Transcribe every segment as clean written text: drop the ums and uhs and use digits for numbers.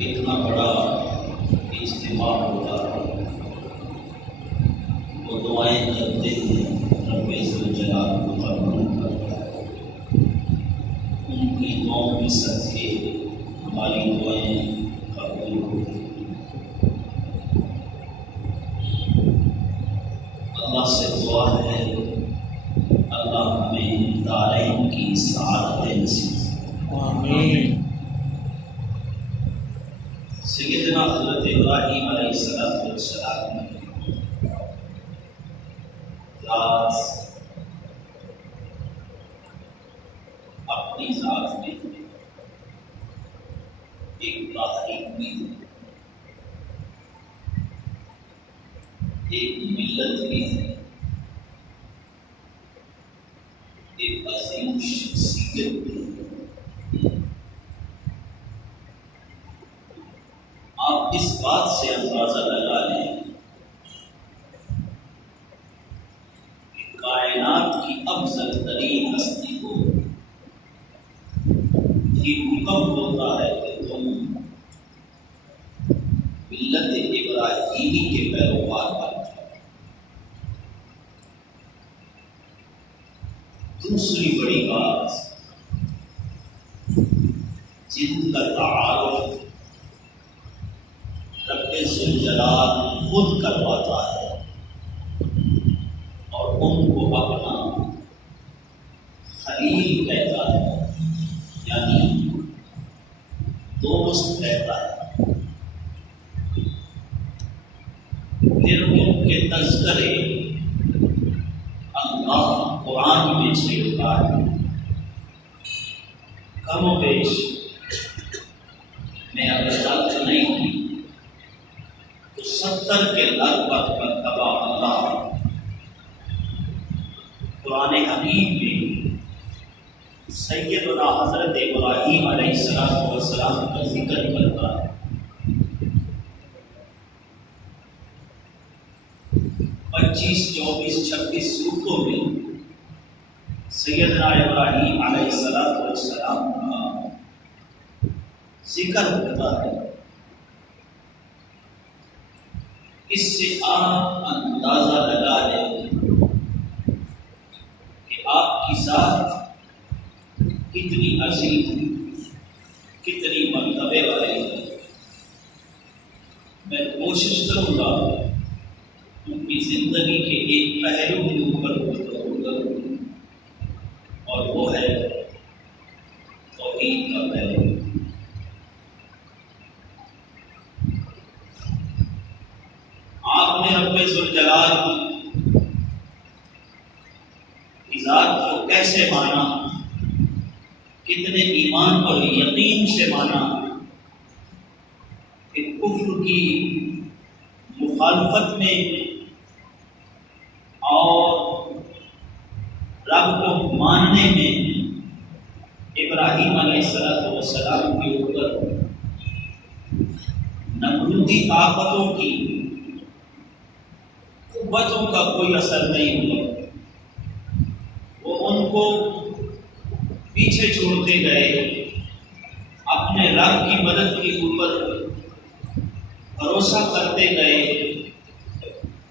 اتنا بڑا اجتماع ہوتا ہے، وہ دعائیں کرتے ہیں رب ذوالجلال کو قبول کرتا ہے۔ ان کی دعاؤں کے صدقے ہماری دعائیں قبول ہوتی ہیں۔ اللہ سے دعا ہے اللہ ہمیں دارین کی سعادت نصیب آمین۔ سیدنا حضرت ابراہیم علیہ السلام نے رات اپنی ذات میں ایک تحریک بھی، ایک ملت بھی ہے، ایک عظیم شخصیت بھی ہے۔ آپ اس بات سے اندازہ لگا لیں کہ کائنات کی افضل ترین ہستی کو یہ حکم ہوتا ہے کہ تم ملت ابراہیمی کے پیروکار بن جاؤ۔ دوسری بڑی بات، جن کا تعارف رب ذوالجلال خود کرواتا ہے اور ان کو اپنا خلیل کہتا ہے، یعنی دوست کہتا ہے۔ پھر ان کے تذکرے اللہ قرآن میں چھیڑتا ہے۔ کم و بیش میں اگر غلط نہیں ہوں تو 70 کے لگ بھگ مرتبہ اللہ قرآن حکیم میں سیدنا حضرت ابراہیم علیہ السلام کا ذکر کرتا ہے۔ 25، 24، 26 سورتوں میں سیدنا ابراہیم علیہ السلام کا ذکر ہوتا ہے۔ اس سے آپ اندازہ لگا لیں کہ آپ کی ذات کتنی عظیم، کتنی مرتبے والی ہے۔ میں کوشش کروں گا ان کی زندگی کے ایک پہلو کے اوپر گفتگو کروں، اور وہ ہے توحید کا پہلو۔ آپ نے رب ذوالجلال کی ذات کو کیسے مانا، کتنے ایمان اور یقین سے مانا کہ کفر کی مخالفت میں اور رب کو ماننے میں ابراہیم علیہ السلام کے اوپر نمرودی طاقتوں کی قوتوں کا کوئی اثر نہیں ہوا۔ وہ ان کو پیچھے چھوڑتے گئے، اپنے رب کی مدد کے اوپر بھروسہ کرتے گئے۔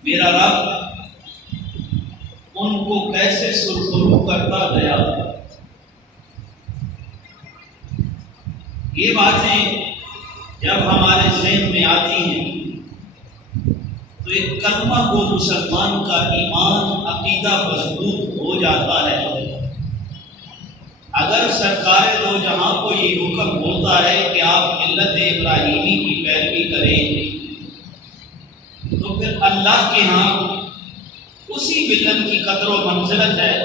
میرا رب ان کو کیسے سرخرو کرتا گیا۔ یہ باتیں جب ہمارے ذہن میں آتی ہیں تو ایک کلمہ کو مسلمان کا ایمان عقیدہ مضبوط ہو جاتا ہے۔ اگر سرکار دو جہاں کو یہ حکم ہوتا ہے کہ آپ ملت ابراہیمی کی پیروی کریں، تو پھر اللہ کے ہاں اسی ملت کی قدر و منزلت ہے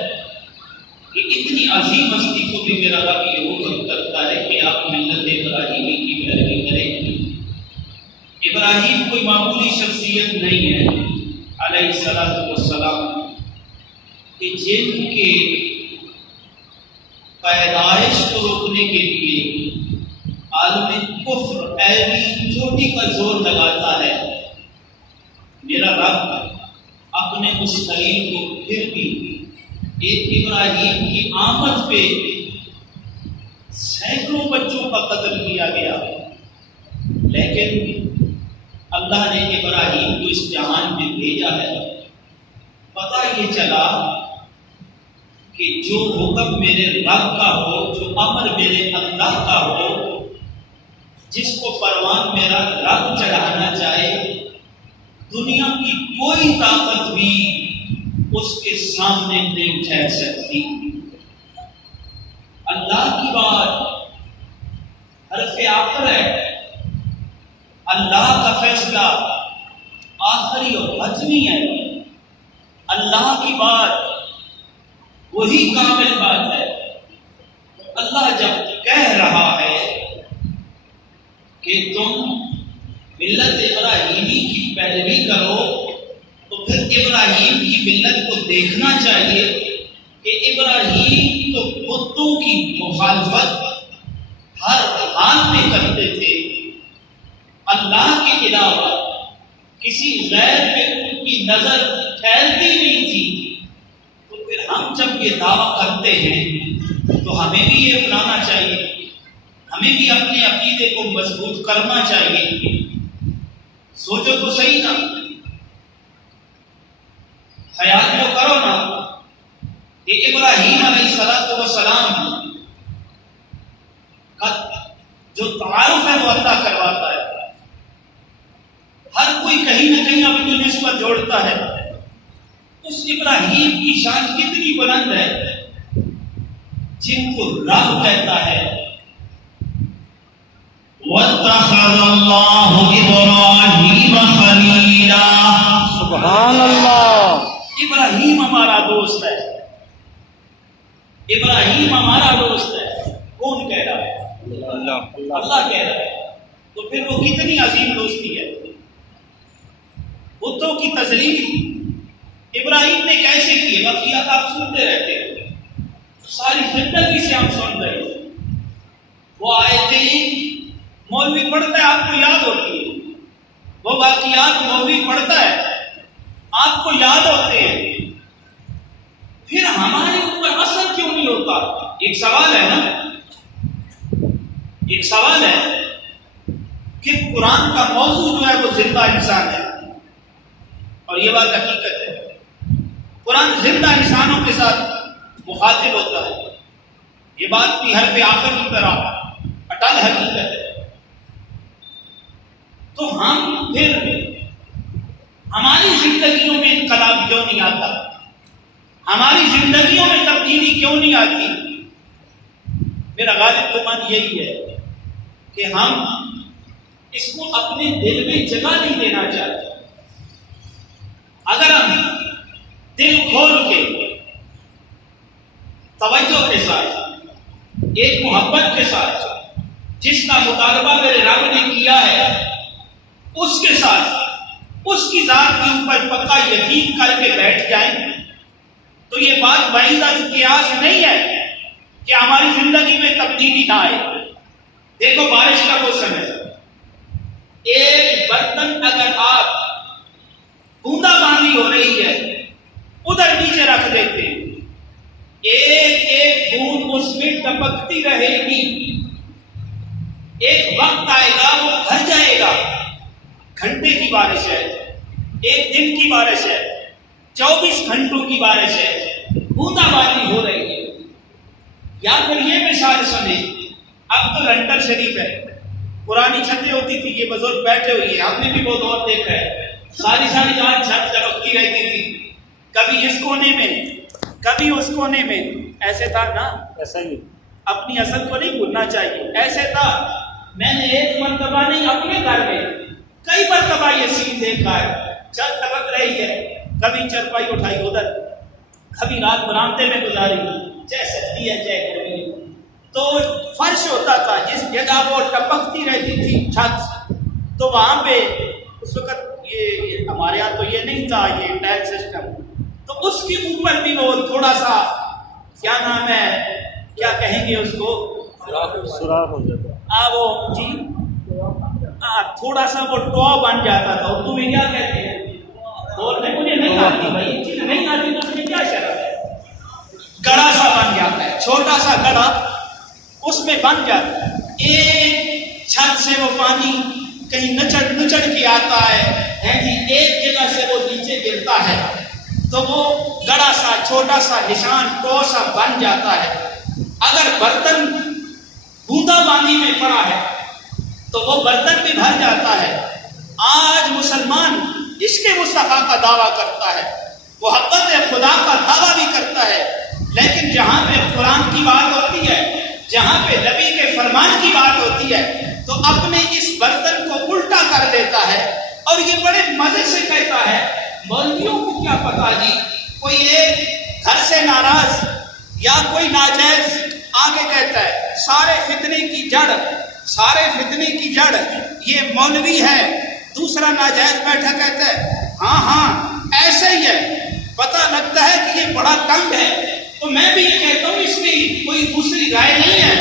کہ اتنی عظیم ہستی کو بھی میرا رب یہ حکم کرتا ہے کہ آپ ملت ابراہیمی کی پیروی کریں۔ ابراہیم کوئی معمولی شخصیت نہیں ہے علیہ السلام، کہ جن کے پیدائش کو روکنے کے لیے عالم کفر ایوی چوٹی کا زور لگاتا ہے۔ میرا رب اپنے اس خلیل کو پھر بھی ایک ابراہیم کی آمد پہ سینکڑوں بچوں کا قتل کیا گیا، لیکن اللہ نے ابراہیم کو اس جہان میں بھیجا ہے، پتہ یہ چلا کہ جو حکم میرے رب کا ہو، جو امر میرے اللہ کا ہو، جس کو پروان میرا رب چڑھانا چاہے، دنیا کی کوئی طاقت بھی اس کے سامنے نہیں ٹھہر سکتی۔ اللہ کی بات حرف آخر ہے، اللہ کا فیصلہ آخری اور حتمی ہے، اللہ کی بات وہی کامل بات ہے۔ اللہ جب کہہ رہا ہے کہ تم ملت ابراہیمی کی پیروی کرو، تو پھر ابراہیم کی ملت کو دیکھنا چاہیے کہ ابراہیم تو بتوں کی مخالفت ہر حال میں کرتے تھے، اللہ کے علاوہ کسی غیر پہ ان کی نظر پھیلتی نہیں تھی۔ تو پھر ہم جب یہ دعویٰ کرتے ہیں تو ہمیں بھی یہ اپنانا چاہیے، ہمیں بھی اپنے عقیدے کو مضبوط کرنا چاہیے۔ سوچو تو صحیح نا، خیال تو کرو نا کہ ابراہیم علیہ السلام کا جو تعارف ہے وہ اللہ کرواتا ہے۔ ہر کوئی کہیں نہ کہیں اپنی نسبت جوڑتا ہے۔ اس ابراہیم کی شان کتنی بلند ہے، جن کو رب کہتا ہے وَاتَّخَذَ اللَّهُ إِبْرَاهِيمَ خَلِيلًا۔ سبحان اللہ۔ ابراہیم ہمارا دوست ہے، ابراہیم ہمارا دوست ہے۔ کون کہہ رہا ہے؟ اللہ کہہ رہا ہے۔ تو پھر وہ کتنی عظیم دوستی ہے۔ بتوں کی تذلیل ابراہیم نے کیسے کی؟ واقعات آپ سنتے رہتے ہیں، ساری زندگی سے ہم سن رہے ہیں۔ وہ آیتیں مولوی پڑھتا ہے، آپ کو یاد ہوتی ہے، وہ واقعات مولوی پڑھتا ہے، آپ کو یاد ہوتے ہیں، پھر ہمارے اوپر اثر کیوں نہیں ہوتا؟ ایک سوال ہے نا، ایک سوال ہے کہ قرآن کا موضوع جو ہے وہ زندہ انسان ہے، اور یہ بات حقیقت ہے۔ قرآن زندہ انسانوں کے ساتھ مخاطب ہوتا ہے، یہ بات بھی حرف آخر کی طرح اٹل حقیقت ہے۔ تو ہم پھر ہماری زندگیوں میں انقلاب کیوں نہیں آتا؟ ہماری زندگیوں میں تبدیلی کیوں نہیں آتی؟ میرا غالب گمان یہی ہے کہ ہم اس کو اپنے دل میں جگہ نہیں دینا چاہتے۔ اگر ہم دل کھول کے توجہ کے ساتھ، ایک محبت کے ساتھ، جس کا مطالبہ میرے رب نے کیا ہے اس کے ساتھ اس کی ذات کے اوپر پکا یقین کر کے بیٹھ جائیں، تو یہ بات بعیدہ قیاس نہیں ہے کہ ہماری زندگی میں تبدیلی نہ آئے۔ دیکھو بارش کا موسم ہے، ایک برتن اگر آپ بوندا باندی ہو رہی ہے ادھر نیچے رکھ دیتے ہیں، ایک ایک بوند اس میں ٹپکتی رہے گی، ایک وقت آئے گا وہ بھر جائے گا۔ گھنٹے کی بارش ہے، ایک دن کی بارش ہے، 24 گھنٹوں کی بارش ہے، بوندا باندی ہو رہی ہے۔ یا پھر یہ مثال سنیں، اب تو لنٹر شریف ہے، پرانی چھتیں ہوتی تھی، یہ بزرگ بیٹھے ہوئے ہیں، ہم نے بھی وہ دور دیکھا ہے، ساری رات چھت چمکتی رہتی تھی، کبھی اس کونے میں کبھی اس کونے میں، ایسے تھا نا؟ ایسا ہی اپنی اصل کو نہیں بھولنا چاہیے، ایسے تھا۔ میں نے ایک مرتبہ نہیں، اپنے گھر میں کئی مرتبہ یہ سین دیکھا ہے، چھت چمک رہی ہے، کبھی چرپائی اٹھائی ادھر، کبھی رات برآمدے میں گزاری، چاہے سردی ہے چاہے گرمی، تو فرش ہوتا تھا جس جگہ وہ ٹپکتی رہتی تھی چھت، تو وہاں پہ اس وقت یہ ہمارے یہاں تو یہ نہیں تھا، یہ ٹائل سسٹم، تو اس کے اوپر بھی وہ تھوڑا سا کیا نام ہے، کیا کہیں گے اس کو، سوراخ ہو جاتا، وہ جی تھوڑا سا وہ ٹو بن جاتا تھا، اردو میں کیا کہتے ہیں، بولنے مجھے نہیں آتی بھائی، یہ چیز نہیں آتی تو اس میں کیا شرط ہے، گڑا سا بن جاتا ہے، چھوٹا سا گڑا اس میں بن جاتا ہے، ایک چھت سے وہ پانی کہیں نچڑ کے آتا ہے جی ایک جگہ سے وہ نیچے گرتا ہے تو وہ گڑا سا چھوٹا سا نشان ٹو سا بن جاتا ہے. اگر برتن بوندا باندی میں پڑا ہے تو وہ برتن بھی بھر جاتا ہے. آج مسلمان عشق مصطفیٰ کا دعویٰ کرتا ہے, محبت خدا کا دعویٰ بھی کرتا ہے, لیکن جہاں پہ قرآن کی بات ہوتی ہے, جہاں پہ نبی کے فرمان کی بات ہوتی ہے تو اپنے اس برتن کو الٹا کر دیتا ہے اور یہ بڑے مزے سے کہتا ہے مولویوں کو کیا پتا جی, کوئی ایک گھر سے ناراض یا کوئی ناجائز آگے کہتا ہے سارے فتنے کی جڑ یہ مولوی ہے, دوسرا ناجائز بیٹھا کہتا ہے ہاں ایسے ہی ہے, پتہ لگتا ہے کہ یہ بڑا تنگ ہے تو میں بھی یہ کہتا ہوں اس کی کوئی دوسری رائے نہیں ہے,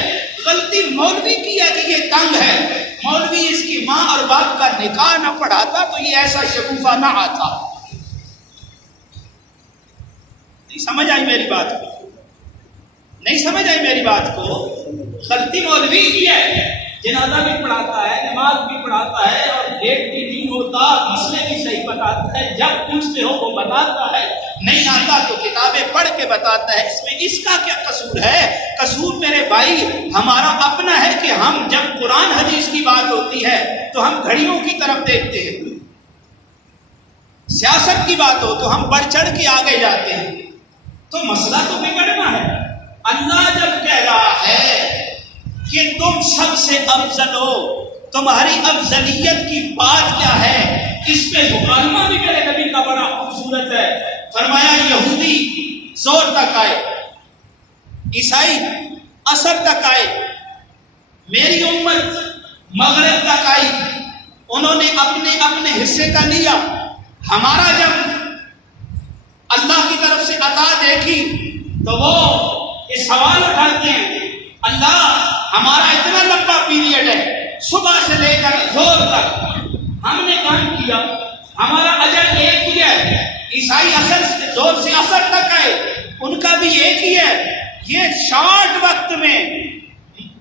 غلطی مولوی کی ہے کہ یہ تنگ ہے. مولوی اس کی ماں اور باپ کا نکاح نہ پڑھاتا تو یہ ایسا شگوفہ نہ آتا. نہیں سمجھ آئی میری بات کو؟ غلطی مولوی کی ہے, جنازہ بھی پڑھاتا ہے, نماز بھی پڑھاتا ہے اور لیٹ بھی نہیں ہوتا, مسئلے بھی صحیح بتاتا ہے, جب پوچھتے ہو وہ بتاتا ہے, نہیں آتا تو کتابیں پڑھ کے بتاتا ہے. اس میں اس کا کیا قصور ہے؟ قصور میرے بھائی ہمارا اپنا ہے کہ ہم جب قرآن حدیث کی بات ہوتی ہے تو ہم گھڑیوں کی طرف دیکھتے ہیں, سیاست کی بات ہو تو ہم بڑھ چڑھ کے آگے جاتے ہیں, تو مسئلہ تو بگڑنا ہے. اللہ جب کہہ رہا ہے کہ تم سب سے افضل ہو, تمہاری افضلیت کی بات کیا ہے, اس پہ مکالمہ بھی میرے نبی کا بڑا خوبصورت ہے. فرمایا یہودی زور تک آئے, عیسائی عصر تک آئے, میری امت مغرب تک آئی, انہوں نے اپنے اپنے حصے کا لیا. ہمارا جب اللہ کی طرف سے عطا دیکھی تو وہ یہ سوال اٹھاتے ہیں اللہ ہمارا اتنا لمبا پیریڈ ہے, صبح سے لے کر زور تک ہم نے کام کیا, ہمارا اجر ایک ہی ہے. عیسائی اثر سے زور سے اثر تک آئے, ان کا بھی ایک ہی ہے. یہ شارٹ وقت میں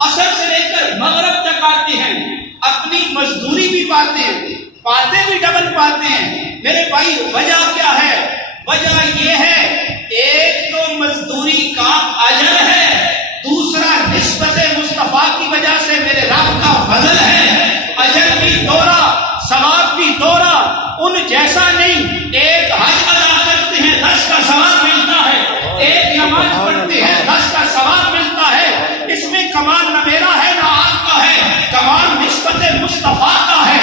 اثر سے لے کر مغرب تک آتے ہیں, اپنی مزدوری بھی پاتے ہیں, پاتے بھی ڈبل پاتے ہیں. میرے بھائی وجہ کیا ہے؟ وجہ یہ ہے ایک تو مزدوری کا اجر ہے, دوسرا نسبت مصطفیٰ کی وجہ سے میرے رب کا فضل ہے. اجر بھی دوہرا, ثواب بھی دوہرا, ان جیسا نہیں. ایک حج ادا کرتے ہیں 10 کا ثواب ملتا ہے, ایک نماز پڑھتے ہیں 10 کا ثواب ملتا ہے. اس میں کمال نہ میرا ہے نہ آپ کا ہے, کمال نسبت مصطفیٰ کا ہے.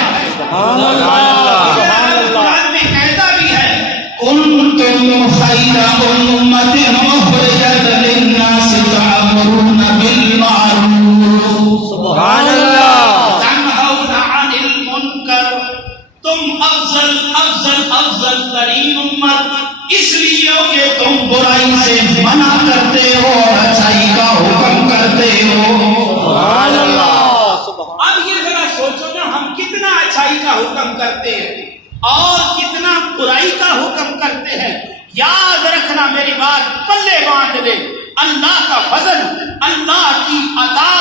قرآن میں کہتا بھی ہے کنتم خیر امت اخرجت للناس تأمرون بالمعروف سبحان اللہ, تنہون عن المنکر. تم افضل ترین امت اس لیے کہ تم برائی سے منع کرتے ہو اور اچھائی کا حکم کرتے ہو. سبحان اللہ. اب یہ ذرا سوچو نا, ہم کتنا اچھائی کا حکم کرتے ہیں اور کتنا برائی کا حکم کرتے ہیں. یاد رکھنا میری بات, پلے باندھ لے, اللہ کا فضل, اللہ کی عطا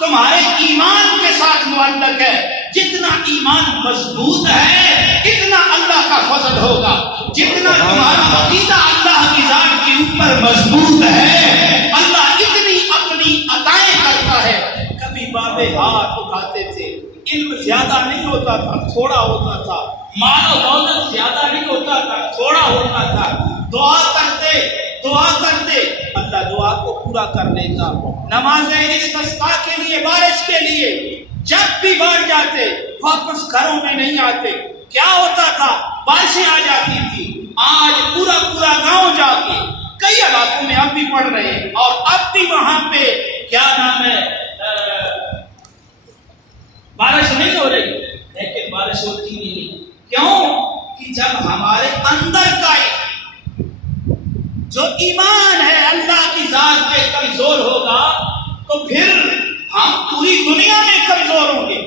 تمہارے ایمان کے ساتھ معلق ہے. جتنا ایمان مضبوط ہے اتنا اللہ کا فضل ہوگا. جتنا تمہارا عقیدہ اللہ کی ذات کے اوپر مضبوط ہے, اللہ اتنی اپنی عطائیں کرتا ہے. کبھی بابے ہاتھ اٹھاتے تھے, علم زیادہ نہیں ہوتا تھا, تھوڑا ہوتا تھا, مال و دولت زیادہ نہیں ہوتا تھا, تھوڑا ہوتا تھا, دعا کرتے اللہ دعا کو پورا کر لیتا. نمازیں استسقاء کے لیے, بارش کے لیے جب بھی بڑھ جاتے واپس گھروں میں نہیں آتے. کیا ہوتا تھا؟ بارشیں آ جاتی تھی. آج پورا گاؤں جا کے کئی علاقوں میں اب بھی پڑھ رہے ہیں, اور اب بھی وہاں پہ کیا نام ہے بارش نہیں ہو رہی, لیکن بارش ہوتی نہیں. کیوں؟ کہ جب ہمارے اندر کا جو ایمان ہے اللہ کی ذات پہ کمزور ہوگا تو پھر ہم پوری دنیا میں کمزور ہوں گے.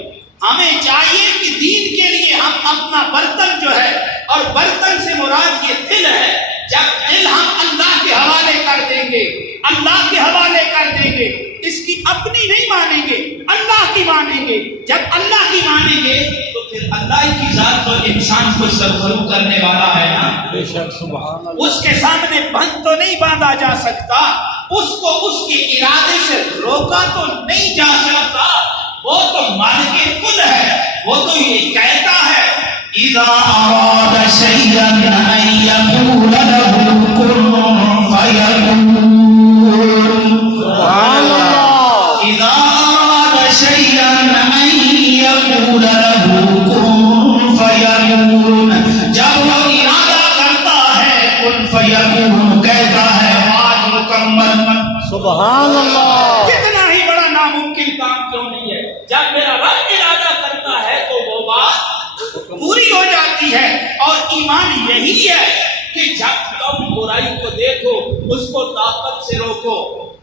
ہمیں چاہیے کہ دین کے لیے ہم اپنا برتن جو ہے, اور برتن سے مراد یہ دل ہے, جب دل ہم اللہ کے حوالے کر دیں گے, اس کی اپنی نہیں مانیں گے, اللہ کی مانیں گے. جب اللہ کی مانیں گے تو پھر اللہ کی ذات تو انسان کو سرخرو کرنے والا ہے نا، بے شک سبحان اللہ. اس کے سامنے بند تو نہیں باندھا جا سکتا، اس کو اس کے ارادے سے روکا تو نہیں جا سکتا. وہ تو مالک کل ہے، وہ تو یہ کہتا ہے اذا اراد شيئا ان يقول له كن فيكون. سبحان اللہ. اذا اراد شيئا ان يقول له كن فيكون. جب وہ ارادہ کرتا ہے کن فیکون کہتا ہے آج مکمل. سبحان اللہ. کتنا ہی بڑا ناممکن کام کیوں نہیں ہے، جب میرا رب ارادہ کرتا ہے تو وہ بات پوری ہو جاتی ہے. اور ایمان یہی ہے کہ جب تم برائی کو دیکھو اس کو طاقت سے روکو،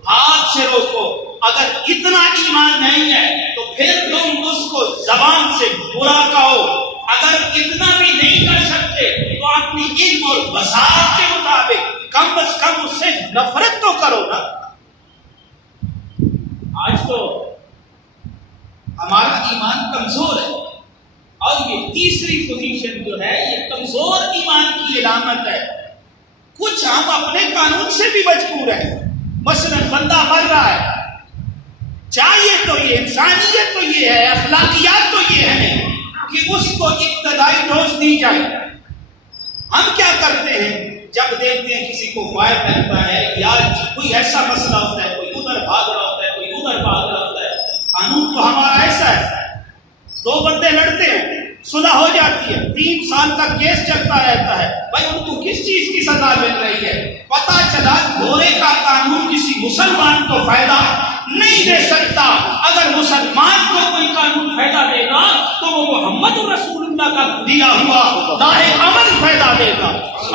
ہاتھ سے روکو. اگر اتنا ایمان نہیں ہے تو پھر تم اس کو زبان سے برا کہو. اگر اتنا بھی نہیں کر سکتے تو اپنی علم اور بصارت کے مطابق کم از کم اس سے نفرت تو کرو نا. آج تو ہمارا ایمان کمزور ہے، اور یہ تیسری پوزیشن جو ہے یہ کمزور ایمان کی علامت ہے. کچھ ہم اپنے قانون سے بھی مجبور ہیں. مثلا بندہ مر رہا ہے، چاہیے تو یہ انسانیت تو یہ ہے، اخلاقیات تو یہ ہے کہ اس کو ابتدائی ڈوز دی جائے. ہم کیا کرتے ہیں جب دیکھتے ہیں کسی کو وائر لگتا ہے یا کوئی ایسا مسئلہ ہوتا ہے، کوئی ادھر بھاگ رہا ہوتا ہے کوئی ادھر بھاگ رہا ہوتا ہے. قانون تو ہمارا ایسا ہے، دو بندے لڑتے ہیں، صلح ہو جاتی ہے، 3 سال تک کیس چلتا رہتا ہے. بھائی ان کو کس چیز کی سزا مل رہی ہے؟ پتا چلا گھوڑے کا قانون کسی مسلمان کو فائدہ نہیں دے سکتا. اگر مسلمان کو کوئی قانون فائدہ دے گا تو وہ محمد رسول اللہ کا دیا ہوا راہ عمل فائدہ دے گا.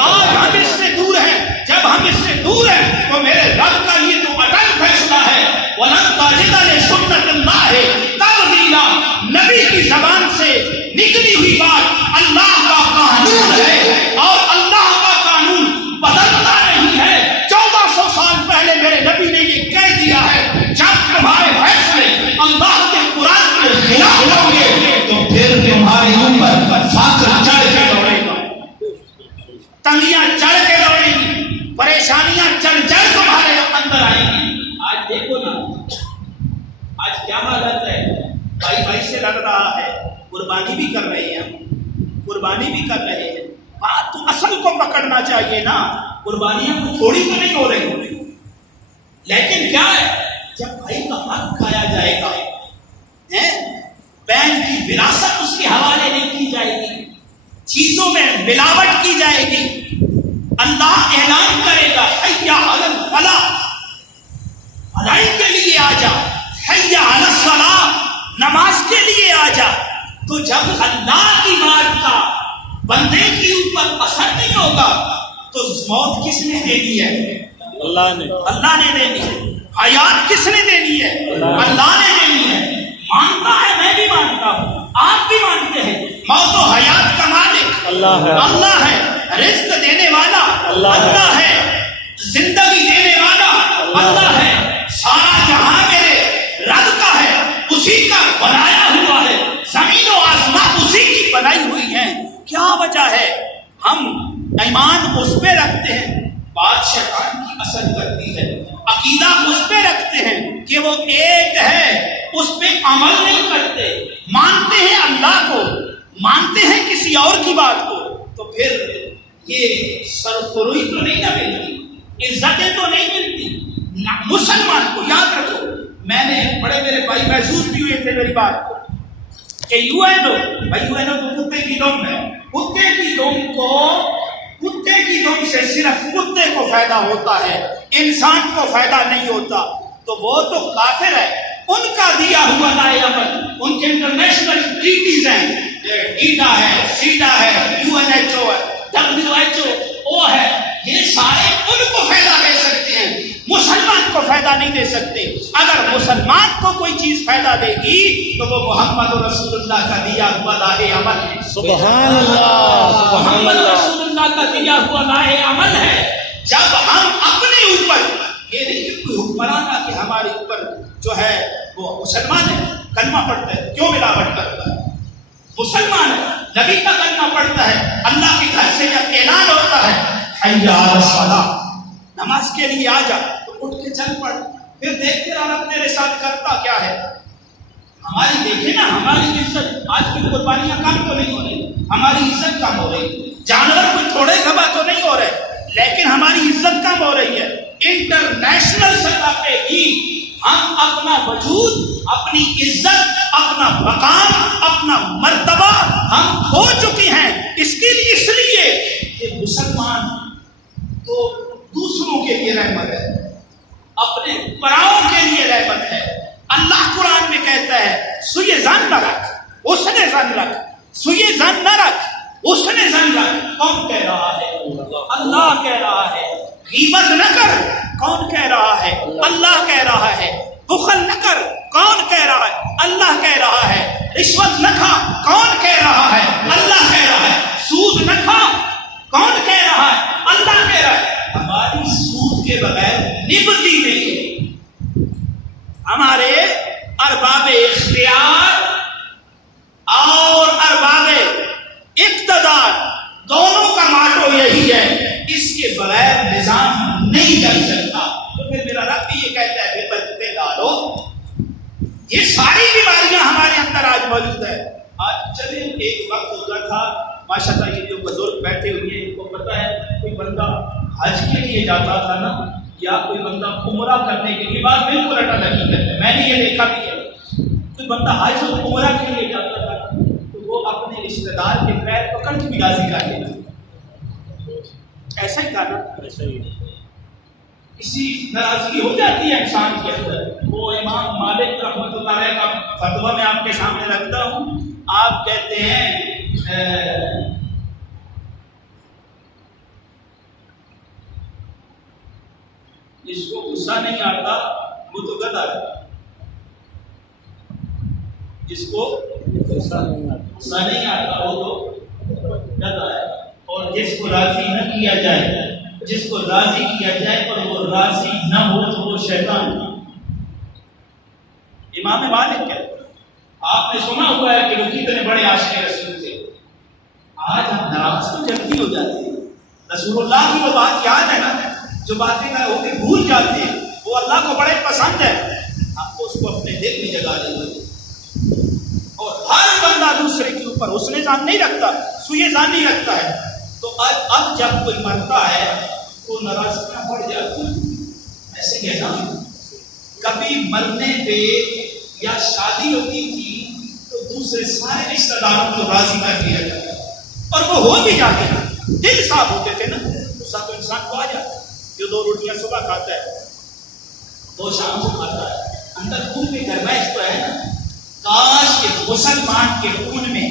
آج ہم اس سے دور ہیں. جب ہم اس سے دور ہیں تو میرے رب کا یہ تو اٹل فیصلہ ہے وَلَن تَجِدَ لِسُنَّتِ اللَّهِ تَبْدِيلًا. نبی کی زبان سے نکلی ہوئی بات اللہ کا قانون ہے، اور اللہ کا قانون بدلتا نہیں ہے. 1400 سال پہلے میرے نبی نے یہ کہہ دیا ہے جب تمہارے فیصلے اللہ کے قرآن کے خلاف ہوں گے تو پھر تمہارے اوپر فقر چڑھ کے دوڑے گا، تنگیاں چڑھ کے دوڑے گی، پریشانیاں چڑھ چڑھ تمہارے اندر آئیں گی. آج دیکھو نا آج کیا حالت ہے. بھائی بھائی سے لگ رہا ہے، قربانی بھی کر رہے ہیں، قربانی بھی کر رہے ہیں. بات تو اصل کو پکڑنا چاہیے نا. قربانیاں کو تھوڑی تو نہیں ہو رہی، لیکن کیا ہے جب بھائی کا حق کھایا جائے گا، بہن کی وراثت اس کے حوالے نہیں کی جائے گی، چیزوں میں ملاوٹ کی جائے گی. اللہ اعلان کرے گا حی علی الفلاح، بھلائی کے لیے آ جا، حی علی الصلاۃ، نماز کے لیے آ جا. تو جب اللہ کی بات کا بندے کے اوپر اثر نہیں ہوگا تو موت کس نے دینی ہے؟ اللہ نے. اللہ نے دینی ہے. حیات کس نے دینی ہے؟ اللہ نے دینی ہے. مانتا ہے، میں بھی مانتا ہوں، آپ بھی مانتے ہیں. موت و حیات کا مالک اللہ ہے. اللہ ہے. رزق دینے والا اللہ ہے. زندگی دینے والا اللہ ہے. سارا جہاں میرے رب کا ہے، اسی کا بنایا ہوا ہے. زمین و آسمان اسی کی بنائی ہوئی ہے. کیا وجہ ہے ہم ایمان اس پہ رکھتے ہیں؟ بات شیطان کی اثر کرتی ہے. عقیدہ اس پہ رکھتے ہیں کہ وہ ایک ہے، اس پہ عمل نہیں کرتے. مانتے ہیں اللہ کو، مانتے ہیں کسی اور کی بات کو، تو پھر یہ سرخروئی تو نہیں نہ ملتی، عزتیں تو نہیں ملتی. مسلمان کو یاد رکھو، میں نے بڑے میرے بھائی محسوس بھی ہوئے تھے میری بات کو کہ یو این او تو کتے کی دم ہے. کتے کی دم سے صرف کتے کو فائدہ ہوتا ہے، انسان کو فائدہ نہیں ہوتا. تو وہ تو کافر ہے، ان کا دیا ہوا رائے عمل، ان کے انٹرنیشنل ٹریٹیز ہیں، ایڈا ہے، سیڈا ہے، WHO ہے، WHO ہے، یہ سارے ان کو فائدہ دے سکتے ہیں، مسلمان کو فائدہ نہیں دے سکتے. اگر مسلمان کو کوئی چیز فائدہ دے گی تو وہ محمد رسول اللہ کا دیا ہوا راہ عمل ہے. سبحان اللہ. محمد رسول اللہ کا دیا ہوا راہ عمل ہے. جب ہم اپنے اوپر، یہ نہیں کہ کوئی حکمران آ کے ہمارے اوپر جو ہے وہ مسلمان ہے، کلمہ پڑھتا ہے، کیوں ملاوٹ کرتا ہے؟ مسلمان ہے، نبی کا کلمہ پڑھتا ہے، اللہ کے گھر سے جب اعلان ہوتا ہے حی علی الصلاۃ، نماز کے لیے آ جا، تو اٹھ کے چل پڑ، پھر دیکھتے رہنا تیرے ساتھ کرتا کیا ہے۔ ہماری دیکھیں نا، ہماری عزت آج کی قربانیاں کم تو نہیں ہو رہی، ہماری عزت کم ہو رہی، جانور کوئی تھوڑے ذبح تو نہیں ہو رہے، لیکن ہماری عزت کم ہو رہی ہے۔ انٹرنیشنل سطح پہ بھی ہم اپنا وجود، اپنی عزت، اپنا مقام، اپنا مرتبہ ہم کھو چکے ہیں۔ اس کے لیے اس لیے کہ مسلمان تو دوسروں کے لیے رحمت ہے، اپنے پراؤں کے لیے رحمت ہے۔ اللہ قرآن میں کہتا ہے سوئے زن نہ رکھ، اس نے زن رکھ، سوئے زن نہ رکھ، اس نے زن رکھ۔ کون کہہ رہا ہے؟ اللہ کہہ رہا ہے۔ غیبت نہ کر، کون کہہ رہا ہے؟ اللہ کہہ رہا ہے۔ بخل نہ کر، کون کہہ رہا ہے؟ اللہ کہہ رہا ہے۔ رشوت نہ کھا، کون کہہ رہا ہے؟ اللہ کہہ رہا ہے۔ سود نہ کھا، کون کہہ رہا ہے؟ اللہ کہہ رہا ہے۔ ہماری سود کے بغیر نبتی نہیں ہے۔ ہمارے ارباب اختیار اور ارباب اقتدار دونوں کا ماٹو یہی ہے، اس کے بغیر نظام نہیں چل سکتا۔ تو پھر میرا رب بھی یہ کہتا ہے بے برکتیں ڈالو۔ یہ ساری بیماریاں ہمارے اندر آج موجود ہے۔ آج چلے ایک وقت ہوتا تھا، ماشاء اللہ یہ جو بزرگ بیٹھے ہوئے ہیں ان کو پتا ہے، کوئی بندہ حج کے لیے جاتا تھا نا، یا کوئی بندہ عمرہ کرنے کے لیے، بات بالکل اٹل حقیقت ہے، میں نے یہ دیکھا بھی ہے، کوئی بندہ حج اور عمرہ کے لیے جاتا تھا تو وہ اپنے رشتے دار کے پیر پکڑ کے بھی راضی کر لیتا، ایسا ہی تھا نا، ایسا ہی کسی ناراضگی ہو جاتی ہے انسان کے اندر۔ وہ امام مالک رحمۃ اللہ علیہ کا فتویٰ میں آپ کے سامنے رکھتا ہوں۔ آپ کہتے ہیں جس کو غصہ نہیں آتا وہ تو گدھا ہے، جس کو غصہ نہیں آتا وہ تو گدھا ہے، اور جس کو راضی نہ کیا جائے، جس کو راضی کیا جائے اور وہ راضی نہ ہو تو وہ شیطان۔ امام مالک کہتے ہیں، آپ نے سنا ہوا ہے کہ وہ کتنے بڑے عاشق رسول تھے۔ آج ہم ناراض تو جلدی ہو جاتے ہیں، رسول اللہ کی وہ بات یاد ہے نا، جو باتیں نہ ہو کے بھول جاتے ہیں، وہ اللہ کو بڑے پسند ہے، ہم تو اس کو اپنے دل میں جگہ دیں گے۔ اور ہر بندہ دوسرے کے اوپر حسن ظن نہیں رکھتا، سوئے ظن نہیں رکھتا ہے۔ تو اب جب کوئی مرتا ہے تو ناراضگیاں بڑھ جاتی ہیں، ایسے کہنا کبھی مرنے پہ یا شادی ہوتی تھی تو دوسرے سارے رشتہ داروں کو راضی کر دیا جاتا اور وہ ہو بھی جاتے تھے، دل صاف ہوتے تھے نا۔ غصہ تو انسان کو آ جاتا ہے، جو 2 روٹیاں صبح کھاتا ہے 2 شام کو کھاتا ہے، اندر خون میں گرمائش تو ہے نا۔ کاش کہ مسلمان کے خون میں